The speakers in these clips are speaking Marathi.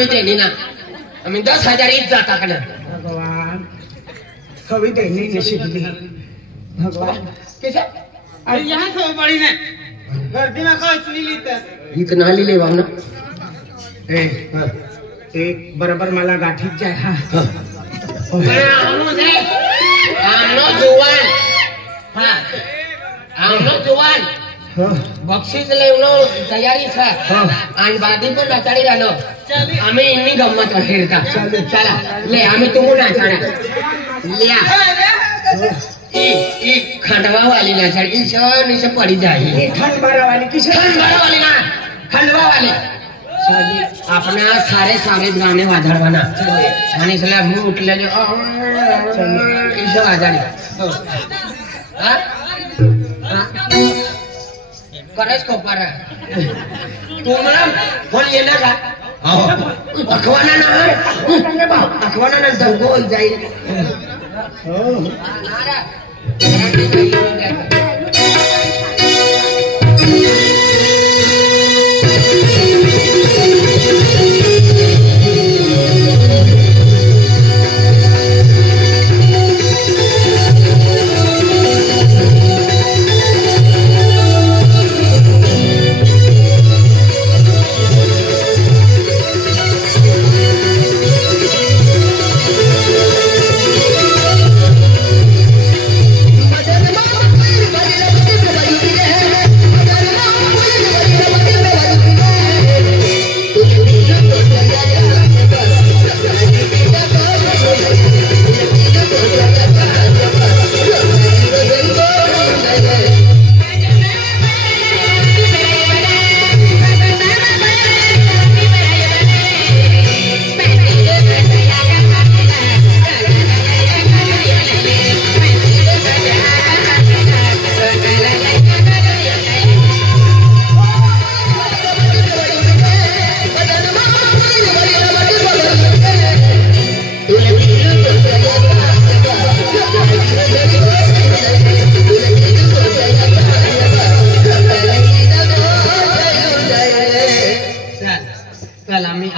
खवी देनी ना आम्ही 10,000 ईद जाता का ना भगवान खवी देनी नशीबली भगवान कैसा अरे यहाँ खबर पड़ी ने गर्दी में खा इतनी लीता इतना ली ले वाला ए एक बराबर मला गाठीत जाय हा आमनो जुवान हा आमनो जुवान बक्षीस लेवनो तयारी था आणि बादी पण नाचाडी राहलो आम्ही इन्नी गंमत हेरता चला ले आम्ही तुम्ही नाचाडा लिया ई खंडवा वाली नाचाडी ईश्वर निश पड़ी जाई खंडवा वाली किसे खंडवा वाली ना खंडवा वाली अपना सारे गाने वाजडवाना आणि सला मुंह उठलेले ईश्वर वाजडी हा करस को पर तुम्हाला फोन येणार का अखवाना ना अखवाना नंतर गोल जाईल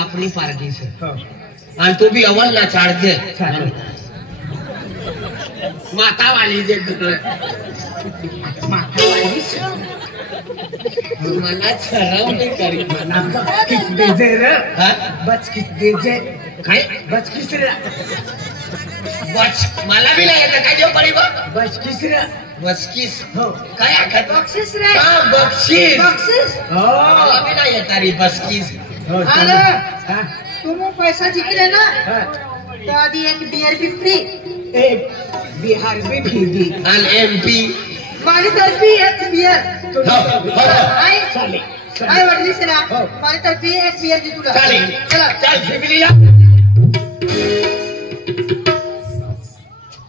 अपनी पार्टी से आणि तू भी अव्वल ना चाड़ते माता वाली जे माता वाली मला शरम नाही करी किस देजे रे हा बच किस देजे काय बच किस रे बच मला भी नाही येत काय देऊ पडी बा बच किस रे बचकीस हो काय आखत बक्षीस रे हा बक्षीस बक्षीस हो मला भी नाही येत रे बचकीस अरे हां तुम पैसा जिंकले ना हां तो आधी एक बियर भी फ्री ए बिहार में भी आणि एमपी माझी तर्फे एक बियर आई चाले आई वाटली से ना माझी तर्फे एक बियर दी तुला चाले चला चल शिबिलीला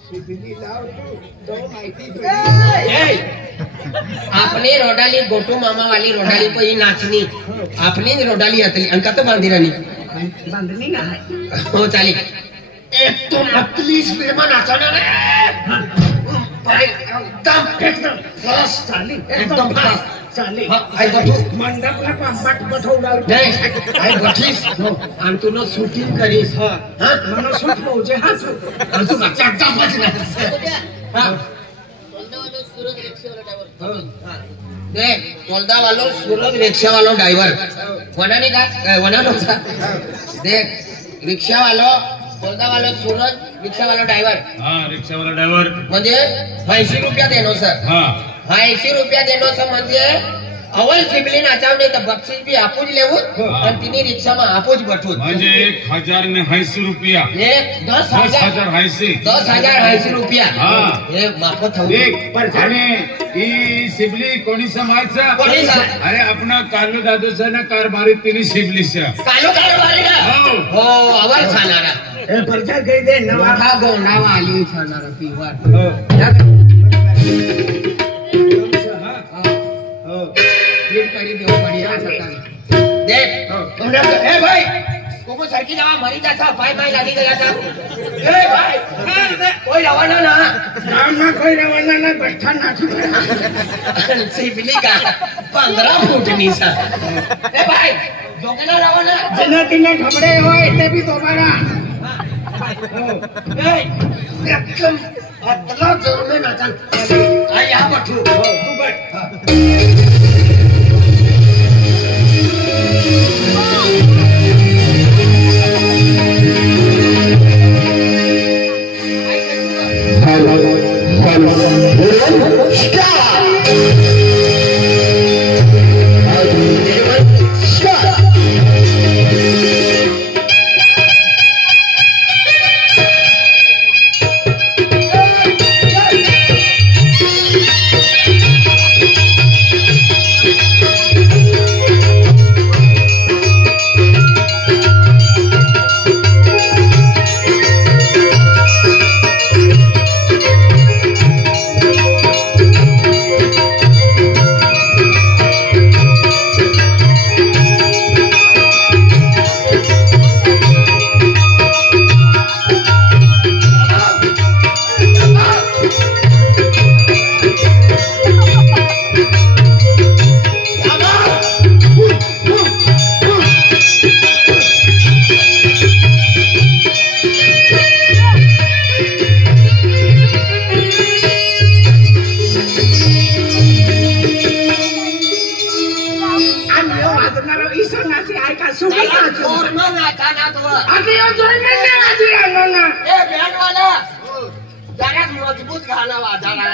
शिबिली लाव तू तो माहिती अपनी रोडाली गोटू मामा वाली रोडाली को ही नाचनी अपनी रोडाली अतली अंका तो बांधी रानी बांधणी ना हो चाली एक तो मतली स्पीड में नाचना रे एकदम फास्ट चाली एकदम फास्ट चाली आई गोटू मंडपला पांबाट बठवला नाही आई गोठीस आणि तू नो शूटिंग करीस हां हां मनो सूट पोजे हां आणि तू चड्डा बजना हां देख तोलदा वालों सूरज रिक्शा वालों ड्राइवर वना नहीं का वना लोचा देख रिक्शा वालों तोलदा वालों सूरज रिक्शा वालों ड्राइवर हाँ रिक्शा वाला ड्राइवर म्हणजे 80 रुपया देनो सर हाँ 80 रुपया देनो सर म्हणजे अवल शिबली नाचावणे तर बक्षीस बी आपूज लेवून आणि तिने रिक्षा में आपूज बठून म्हणजे 1080 रुपया एक 10,080 10,080 रुपया हाँ हे माफत हो देख पर ई सिबली कोणी समाजचा कोणी समाज? अरे अपना कालू दादूचा ना कारभारी तिने सिबली से कालो कारभारी का हो अवल खानारा ए परचा गई दे नवा मोठा गोंडा वाली खानारा पिवर हो फिर करी देव बढ़िया सता देख तुमने ए भाई कोको सरकी जावा मरी जाता पाई पाई लागी गया था ए भाई कोई रवाना ना काम ना कोई रवाना ना बैठा नाची सिबली का 15 फुट नीचा ए भाई दोघांना रवाना जिनं तिनं ठबडे होय ते बी दोबारा एकदम अदला जोरने नाचन आई या बठू तू बट मजबूत गाना वाजवणार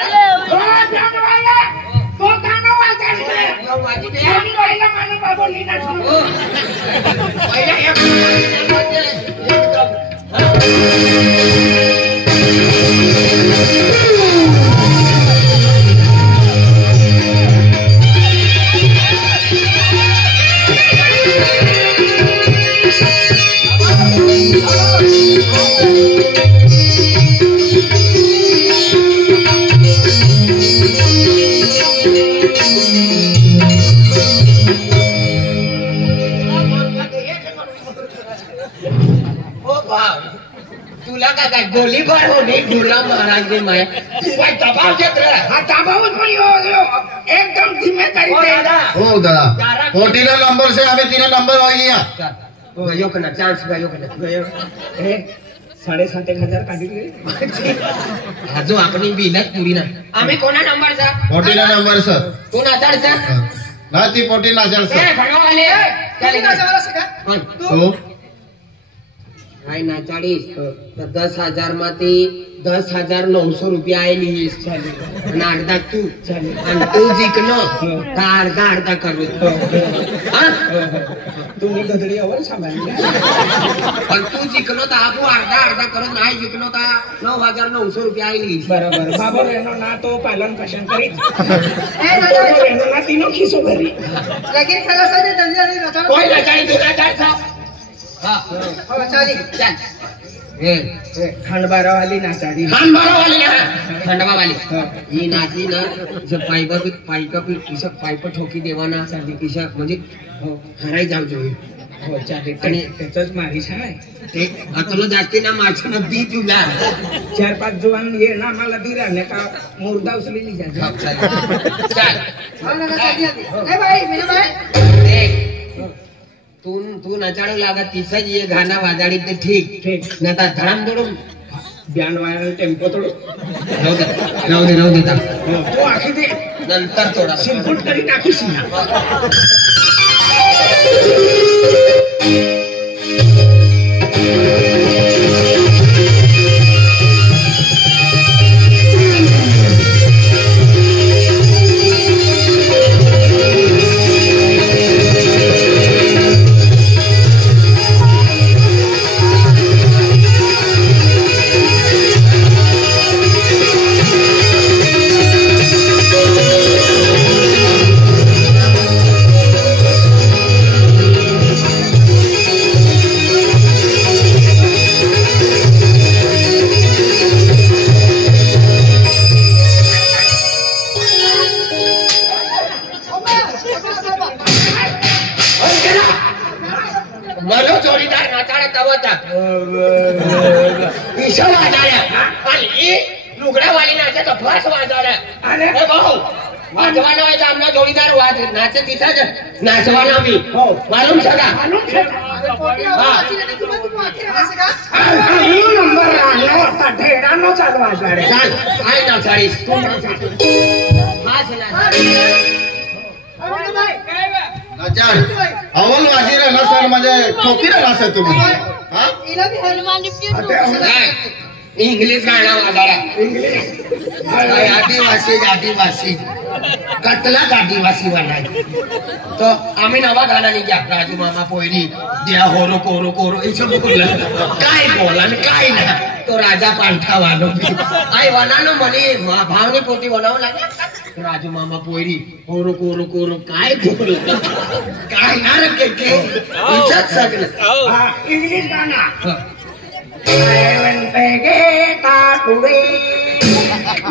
तुला काय गोलीबार होणे ढोला महाराज ने माया तू काय दबाव देत रे हा दबावच पण एकदम जिम्मेदारी हो दादा 14 नंबर से हमें 3 नंबर हो गया गयो कना चांस गयो कना 7,500 काढले जो अपनी बिलत पुरी ना आम्ही कोणा नंबरचा 14 नंबर सर कोण आचारचा ना ती 14 हजार ए सर भणवाले चल हो काय ना 10,000 માંથી 10,900 રૂપિયા આયેલી ચાલે અને અડધા તું ચાલે અને તું જીકનો અડધા અડધા કરું હા तुम्ही गधडी अवर सांभाळली पण तू जिंकलो तर आपण अर्धा अर्धा करत नाही जिंकलो तर 9,900 रुपये आली बरोबर बाबा रेनो ना तो पालन पोषण करीत रेनो ना तीनो खिसो घरी लगीन केला साजे धंद्याने रचना कोई लचाई तुला काय सांग हा हो चाली चल खंडबारा वाली नाचारी खंडबारा वाली ना खंडबा वाली ही नाची ना जब पाईप ठोकी देवाना साठी किशा म्हणजे हराई जाऊ જોઈએ हो चालेल आणि त्याचंच मारीस आहे ते अतलो जास्ती ना मारछन दी तुला 4-5 जवान ये ना मला दिराने का मुर्दा उचलेली जाते चल हो ना साजी ए भाई मेरे भाई देख तू नचाड़ो लागा तीसरा ये गाना वाजाड़ी ते ठीक ना ता धड़म धड़म ब्यान वायर टेम्पो तोडो राहू दे तो आखी दे नंतर थोडा सिलकुट करी टाकीस ना मलो जोडीदार नाचाडे तवता ईशा वाजाड्या आणि लुगड्यावाली नाचाचा फास वाजाड्या अरे ए भाऊ વાંચવાનો હોય તો આમનો જોડીદાર નાચે તીથા જ નાચવાનો બી हो. માલુમ છે કા मालूम छे का? હા હું નંબર આનો હતા ઢેરાનો ચાલવા જાડે ચાલ આય ના ચાલીસ તું ના ચાલે. હા છે ના नाचार अव्वल वाजी रे ना सर म्हणजे ठोकी रे ना सर तुम्ही हा इंग्लिश गाणं वाजाडा इंग्लिश आदिवासी कटला आदिवासी बनाय तो आम्ही नवा गाणं नाही घ्या राजू मामा पोयरी द्या होरो कोरो कोरो इथं बोललं काय बोला आणि काय ना तो राजा पांठा वानो आई वनानो म्हणे भावनी पोटी बनावं लागला राजू मामा पोयरी होरो कोरो कोरो काय बोललं काय ना रे के इथंच सगळं हा इंग्लिश गाणं I went today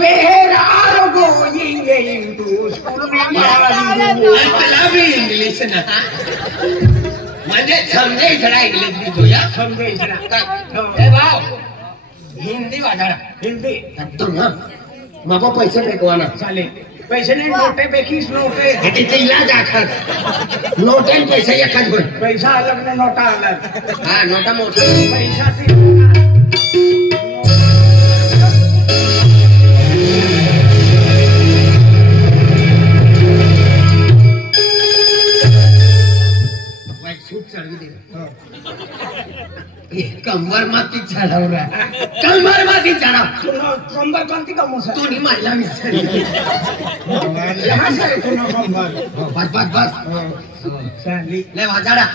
where are going into school मला बी इंग्लिश ना म्हणजे समजायचं ना इंग्लिश बी तुझ्या समजायचं ना. ए भाव हिंदी वाजाडा हिंदी तो ना मापा पैसे फेकवाना चालेल पैसे नाही नोटे पैकीच नोटे तिथे इलाज आखात नोटेन पैसे एखाद होय पैसा अलग ना नोटा अलग हा नोटा मोठा पैसा से सूट चढवी दे कंबर माती चढवला कंबर माती चढव कंबर कोणती कमोसा तू नि महिला विचारली लहान आहे तुला कंबर बस बस बस चालेल लय वाजाडा